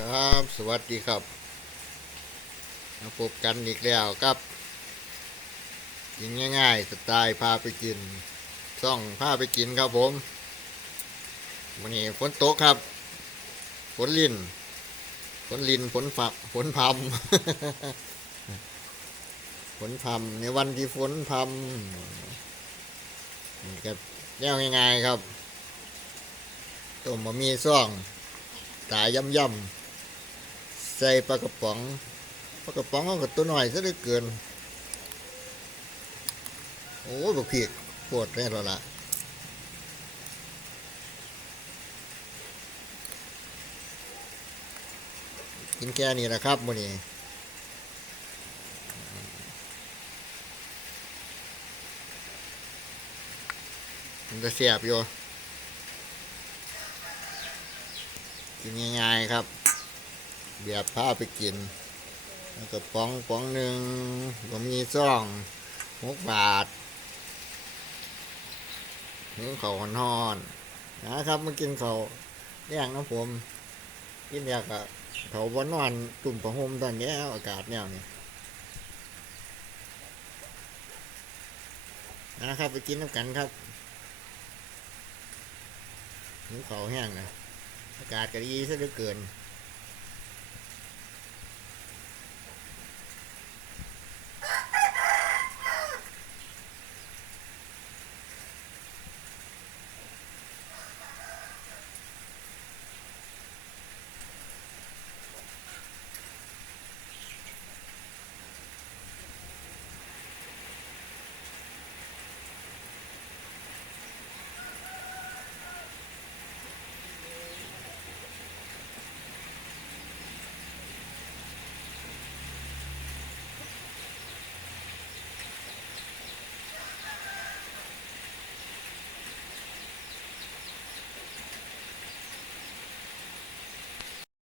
ครับ สวัสดีครับมาพบกันอีกแล้วครับ กินง่ายๆสไตล์พาไปกินซ่องพาไปกินครับผมวันนี้ฝนตกครับฝนลินฝนลินฝนฝักฝนพำฝนพำในวันที่ฝนพำนี่ก็แนวง่ายๆครับต้มบะหมี่ซ่องตายำย่ำๆ ใส่ปลากระป๋องปลากระป๋องก็ตัวหน่อยซะเหลือเกิน โอ้ยบักพีกปวดแน่แล้วล่ะกินแค่นี้แหละครับมื้อนี้มันจะเสียบอยู่กินง่ายๆครับ แบบพาไปกิน แล้วก็ป๋องป๋องหนึ่งก็มีซ่องหกบาทนี่เขาหอนๆนะครับมากินเขาวแย่งนะผมกินอยกอะเขาบนนอนตุ่มประหมตอนนี้อากาศแนวนี้นะครับไปกินน้ำกันครับหิวเขาแห้งนะอากาศก็ดีซะเหลือเกิน